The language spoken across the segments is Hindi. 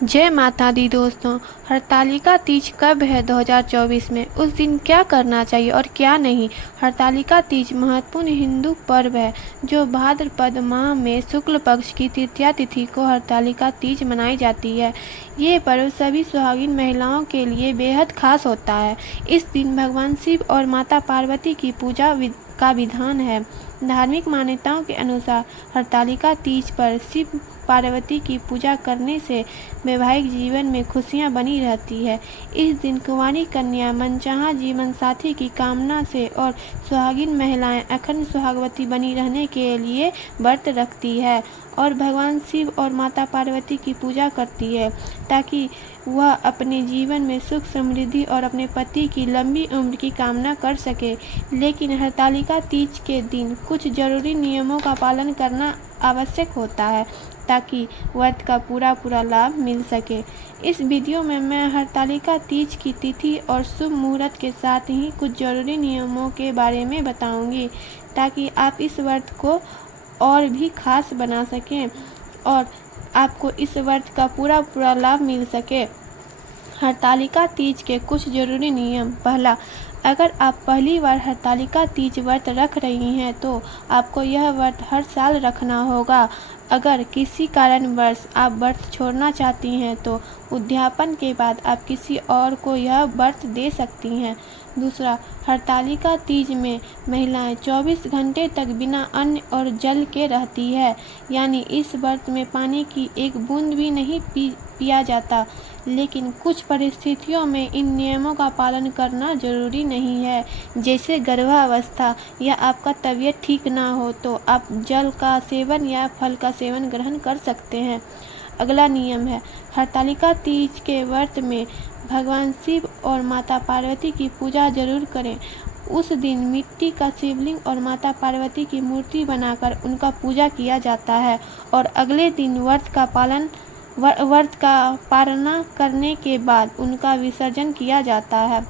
जय माता दी दोस्तों। हरतालिका तीज कब है 2024 में? उस दिन क्या करना चाहिए और क्या नहीं? हरतालिका तीज महत्वपूर्ण हिंदू पर्व है जो भाद्रपद माह में शुक्ल पक्ष की तृतीया तिथि को हरतालिका तीज मनाई जाती है। ये पर्व सभी सुहागिन महिलाओं के लिए बेहद खास होता है। इस दिन भगवान शिव और माता पार्वती की पूजा का विधान है। धार्मिक मान्यताओं के अनुसार हरतालिका तीज पर शिव पार्वती की पूजा करने से वैवाहिक जीवन में खुशियां बनी रहती है। इस दिन कुंवारी कन्या मनचाहा जीवन साथी की कामना से और सुहागिन महिलाएं अखंड सुहागवती बनी रहने के लिए व्रत रखती है और भगवान शिव और माता पार्वती की पूजा करती है ताकि वह अपने जीवन में सुख समृद्धि और अपने पति की लंबी उम्र की कामना कर सके। लेकिन हरतालिका तीज के दिन कुछ जरूरी नियमों का पालन करना आवश्यक होता है ताकि व्रत का पूरा लाभ मिल सके। इस वीडियो में मैं हरतालिका तीज की तिथि और शुभ मुहूर्त के साथ ही कुछ जरूरी नियमों के बारे में बताऊंगी ताकि आप इस व्रत को और भी खास बना सकें और आपको इस व्रत का पूरा लाभ मिल सके। हरतालिका तीज के कुछ जरूरी नियम। पहला, अगर आप पहली बार हरतालिका तीज व्रत रख रही हैं तो आपको यह व्रत हर साल रखना होगा। अगर किसी कारणवश आप व्रत छोड़ना चाहती हैं तो उद्यापन के बाद आप किसी और को यह व्रत दे सकती हैं। दूसरा, हरतालिका तीज में महिलाएं 24 घंटे तक बिना अन्न और जल के रहती है, यानी इस व्रत में पानी की एक बूंद भी नहीं पिया जाता। लेकिन कुछ परिस्थितियों में इन नियमों का पालन करना जरूरी नहीं है, जैसे गर्भावस्था या आपका तबीयत ठीक ना हो तो आप जल का सेवन या फल का सेवन ग्रहण कर सकते हैं। अगला नियम है, हरतालिका तीज के व्रत में भगवान शिव और माता पार्वती की पूजा जरूर करें। उस दिन मिट्टी का शिवलिंग और माता पार्वती की मूर्ति बनाकर उनका पूजा किया जाता है और अगले दिन व्रत का पारणा करने के बाद उनका विसर्जन किया जाता है।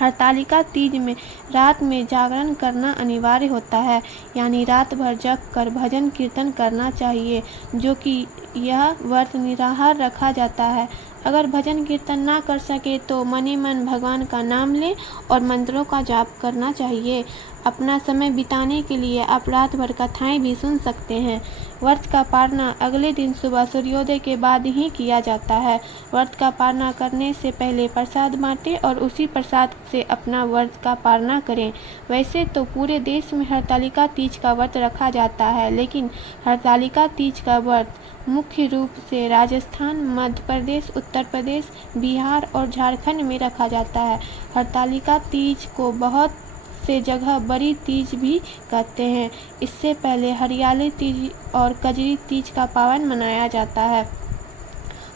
हरतालिका तीज में रात में जागरण करना अनिवार्य होता है, यानी रात भर जग कर भजन कीर्तन करना चाहिए, जो कि यह व्रत निराहार रखा जाता है। अगर भजन कीर्तन ना कर सके तो मने मन भगवान का नाम लें और मंत्रों का जाप करना चाहिए। अपना समय बिताने के लिए आप रात भर कथाएं भी सुन सकते हैं। व्रत का पारणा अगले दिन सुबह सूर्योदय के बाद ही किया जाता है। व्रत का पारणा करने से पहले प्रसाद बांटें और उसी प्रसाद से अपना व्रत का पारणा करें। वैसे तो पूरे देश में हरतालिका तीज का व्रत रखा जाता है, लेकिन हरतालिका तीज का व्रत मुख्य रूप से राजस्थान, मध्य प्रदेश, उत्तर प्रदेश, बिहार और झारखंड में रखा जाता है। हरतालिका तीज को बहुत से जगह बड़ी तीज भी कहते हैं। इससे पहले हरियाली तीज और कजरी तीज का पावन मनाया जाता है।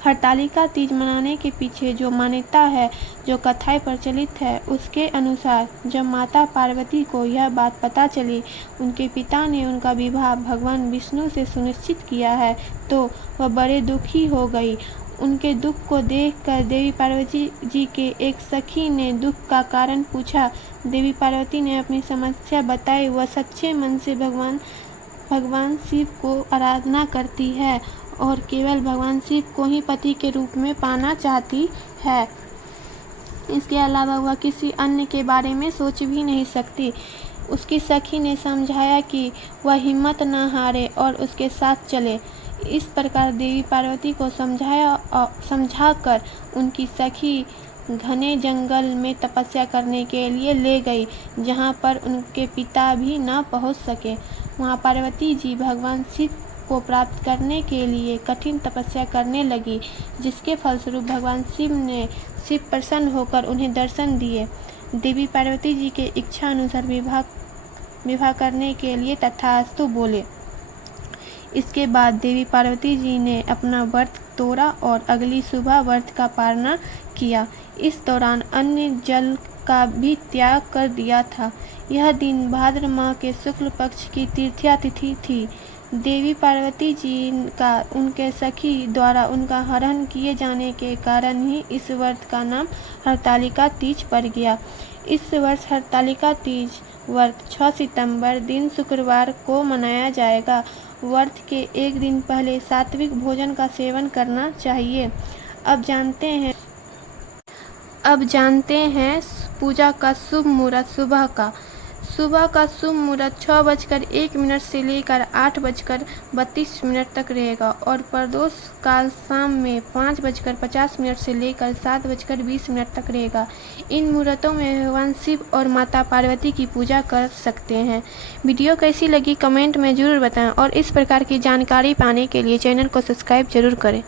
हरतालिका तीज मनाने के पीछे जो मान्यता है, जो कथाएं प्रचलित है, उसके अनुसार जब माता पार्वती को यह बात पता चली उनके पिता ने उनका विवाह भगवान विष्णु से सुनिश्चित किया है तो वह बड़े दुखी हो गई। उनके दुख को देखकर देवी पार्वती जी के एक सखी ने दुख का कारण पूछा। देवी पार्वती ने अपनी समस्या बताई। वह सच्चे मन से भगवान शिव को आराधना करती है और केवल भगवान शिव को ही पति के रूप में पाना चाहती है। इसके अलावा वह किसी अन्य के बारे में सोच भी नहीं सकती। उसकी सखी ने समझाया कि वह हिम्मत न हारे और उसके साथ चले। इस प्रकार देवी पार्वती को समझाकर उनकी सखी घने जंगल में तपस्या करने के लिए ले गई, जहां पर उनके पिता भी न पहुंच सके। वहां पार्वती जी भगवान शिव को प्राप्त करने के लिए कठिन तपस्या करने लगी, जिसके फलस्वरूप भगवान शिव प्रसन्न होकर उन्हें दर्शन दिए। देवी पार्वती जी के इच्छा अनुसार विवाह करने के लिए तथास्तु बोले। इसके बाद देवी पार्वती जी ने अपना व्रत तोड़ा और अगली सुबह व्रत का पारणा किया। इस दौरान अन्न जल का भी त्याग कर दिया था। यह दिन भाद्र माह के शुक्ल पक्ष की तृतीया तिथि थी। देवी पार्वती जी का उनके सखी द्वारा उनका हरण किए जाने के कारण ही इस व्रत का नाम हरतालिका तीज पड़ गया। इस वर्ष हरतालिका तीज व्रत 6 सितंबर दिन शुक्रवार को मनाया जाएगा व्रत के एक दिन पहले सात्विक भोजन का सेवन करना चाहिए। अब जानते हैं पूजा का शुभ मुहूर्त। सुबह का शुभ मुहूर्त 6:01 से लेकर 8:32 तक रहेगा और प्रदोष काल शाम में 5:50 से लेकर 7:20 तक रहेगा। इन मुहूर्तों में भगवान शिव और माता पार्वती की पूजा कर सकते हैं। वीडियो कैसी लगी कमेंट में ज़रूर बताएं और इस प्रकार की जानकारी पाने के लिए चैनल को सब्सक्राइब जरूर करें।